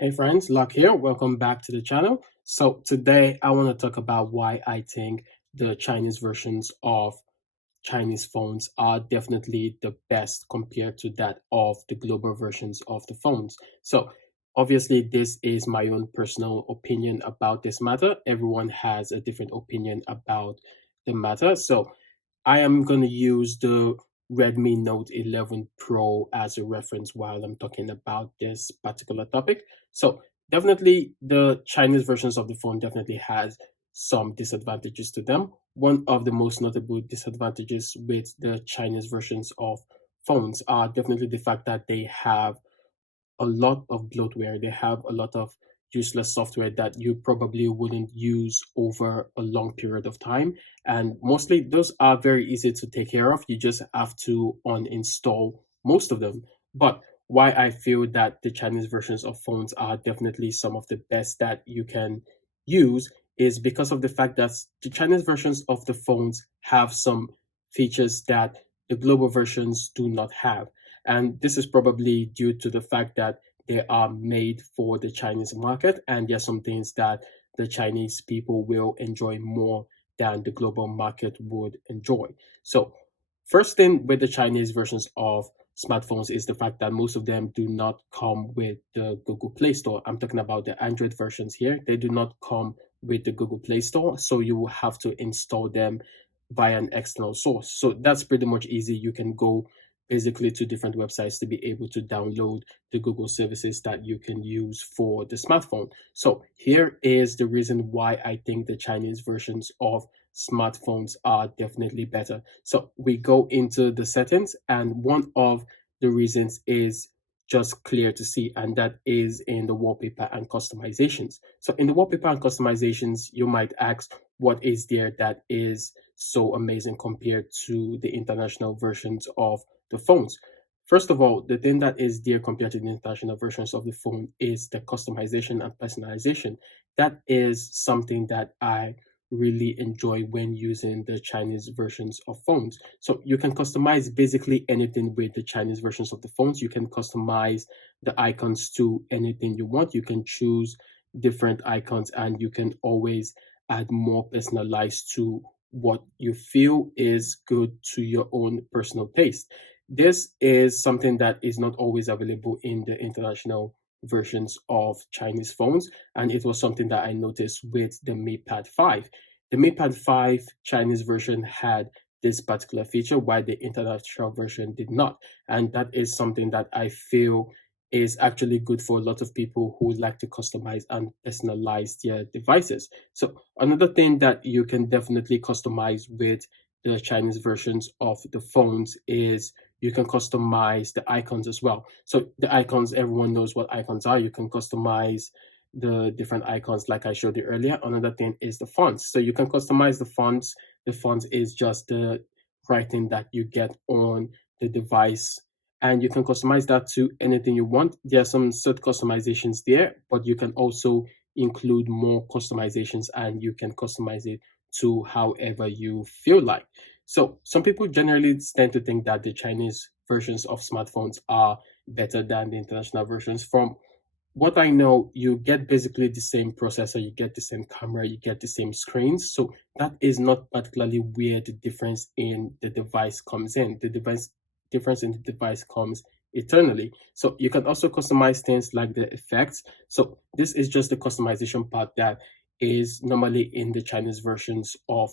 Hey friends, Luck here. Welcome back to the channel. So today I want to talk about why I think the Chinese versions of Chinese phones are definitely the best compared to that of the global versions of the phones. So obviously this is my own personal opinion about this matter. Everyone has a different opinion about the matter. So I am going to use the Redmi Note 11 Pro as a reference while I'm talking about this particular topic. So definitely the Chinese versions of the phone definitely has some disadvantages to them. One of the most notable disadvantages with the Chinese versions of phones are definitely the fact that they have a lot of bloatware. They have a lot of useless software that you probably wouldn't use over a long period of time. And mostly those are very easy to take care of. You just have to uninstall most of them. But why I feel that the Chinese versions of phones are definitely some of the best that you can use is because of the fact that the Chinese versions of the phones have some features that the global versions do not have. And this is probably due to the fact that they are made for the Chinese market, and there are some things that the Chinese people will enjoy more than the global market would enjoy. So, first thing with the Chinese versions of smartphones is the fact that most of them do not come with the Google Play Store. I'm talking about the Android versions here. They do not come with the Google Play Store, so you will have to install them via an external source. So that's pretty much easy. You can go basically to different websites to be able to download the Google services that you can use for the smartphone. So here is the reason why I think the Chinese versions of smartphones are definitely better. So we go into the settings, and one of the reasons is just clear to see, and that is in the wallpaper and customizations. So in the wallpaper and customizations, you might ask, what is there that is so amazing compared to the international versions of the phones? First of all, the thing that is there compared to the international versions of the phone is the customization and personalization. That is something that I really enjoy when using the Chinese versions of phones. So you can customize basically anything with the Chinese versions of the phones. You can customize the icons to anything you want. You can choose different icons, and you can always add more personalized to what you feel is good to your own personal taste. This is something that is not always available in the international versions of Chinese phones, and it was something that I noticed with the Mi Pad 5. The Mi Pad 5 Chinese version had this particular feature, while the international version did not. And that is something that I feel is actually good for a lot of people who like to customize and personalize their devices. So another thing that you can definitely customize with the Chinese versions of the phones is you can customize the icons as well. So the icons, everyone knows what icons are. You can customize the different icons like I showed you earlier. Another thing is the fonts. So you can customize the fonts. The fonts is just the writing that you get on the device, and you can customize that to anything you want. There are some set customizations there, but you can also include more customizations, and you can customize it to however you feel like. So some people generally tend to think that the Chinese versions of smartphones are better than the international versions. From what I know, you get basically the same processor, you get the same camera, you get the same screens. So that is not particularly where the difference in the device comes in. The device difference in the device comes eternally. So you can also customize things like the effects. So this is just the customization part that is normally in the Chinese versions of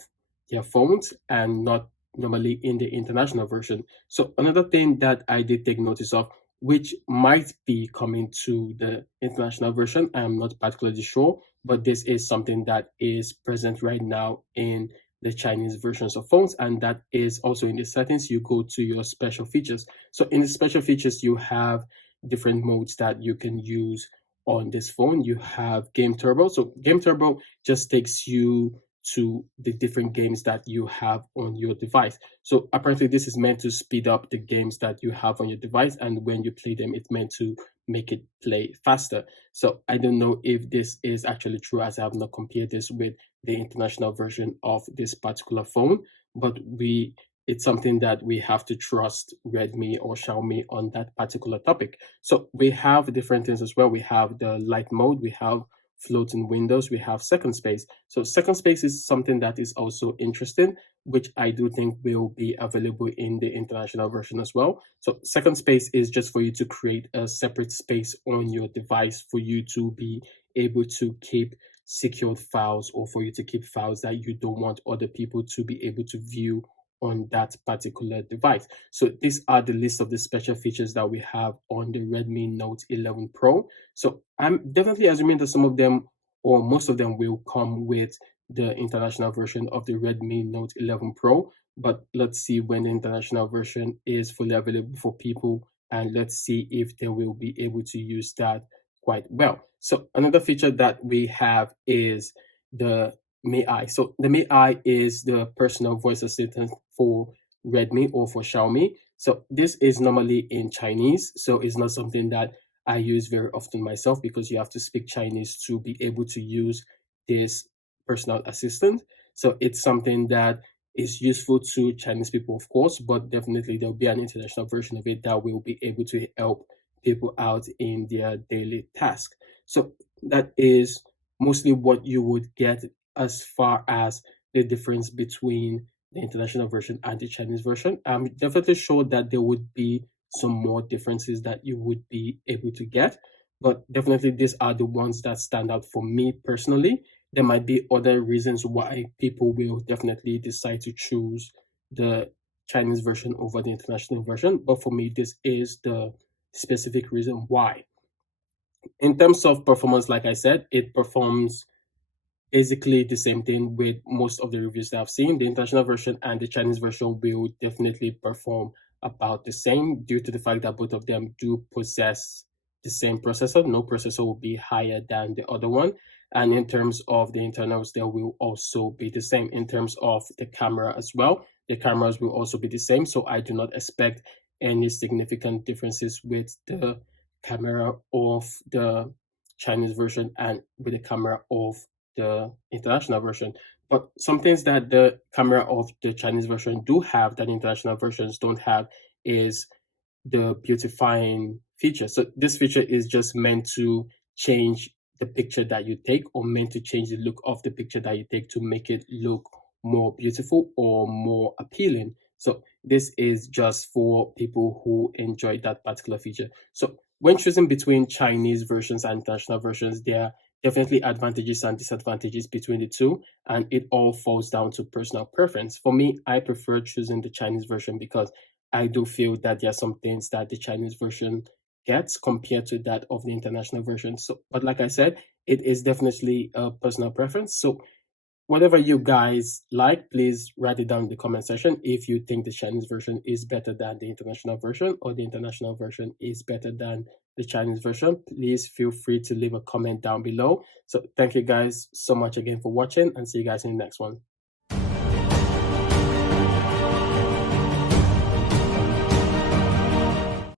their phones and not normally in the international version. So another thing that I did take notice of, which might be coming to the international version, I am not particularly sure, but this is something that is present right now in the Chinese versions of phones, and that is also in the settings. You go to your special features. So in the special features, you have different modes that you can use on this phone. You have Game Turbo. So Game Turbo just takes you to the different games that you have on your device. So apparently this is meant to speed up the games that you have on your device, and when you play them, it's meant to make it play faster. So I don't know if this is actually true, as I have not compared this with the international version of this particular phone, but we it's something that we have to trust Redmi or Xiaomi on that particular topic. So we have different things as well. We have the light mode, we have floating windows, we have second space. So second space is something that is also interesting, which I do think will be available in the international version as well. So second space is just for you to create a separate space on your device for you to be able to keep secured files, or for you to keep files that you don't want other people to be able to view on that particular device. So these are the list of the special features that we have on the Redmi Note 11 Pro. So I'm definitely assuming that some of them or most of them will come with the international version of the Redmi Note 11 Pro. But let's see when the international version is fully available for people, and let's see if they will be able to use that quite well. So another feature that we have is the Mi. So the Mi is the personal voice assistant for Redmi or for Xiaomi. So this is normally in Chinese, so it's not something that I use very often myself, because you have to speak Chinese to be able to use this personal assistant. So it's something that is useful to Chinese people, of course, but definitely there'll be an international version of it that will be able to help people out in their daily task. So that is mostly what you would get as far as the difference between the international version and the Chinese version. I'm definitely sure that there would be some more differences that you would be able to get, but definitely these are the ones that stand out for me personally. There might be other reasons why people will definitely decide to choose the Chinese version over the international version, but for me, this is the specific reason why. In terms of performance, like I said, it performs basically the same thing with most of the reviews that I've seen. The international version and the Chinese version will definitely perform about the same, due to the fact that both of them do possess the same processor. No processor will be higher than the other one. And in terms of the internals, they will also be the same. In terms of the camera as well, the cameras will also be the same. So I do not expect any significant differences with the camera of the Chinese version and with the camera of the international version. But some things that the camera of the Chinese version do have that international versions don't have is the beautifying feature. So this feature is just meant to change the picture that you take, or meant to change the look of the picture that you take to make it look more beautiful or more appealing. So this is just for people who enjoy that particular feature. So when choosing between Chinese versions and international versions, there are definitely advantages and disadvantages between the two, and it all falls down to personal preference. For me, I prefer choosing the Chinese version because I do feel that there are some things that the Chinese version gets compared to that of the international version. So, but like I said, it is definitely a personal preference. So, whatever you guys like, please write it down in the comment section. If you think the Chinese version is better than the international version, or the international version is better than the Chinese version, please feel free to leave a comment down below. So, thank you guys so much again for watching, and see you guys in the next one.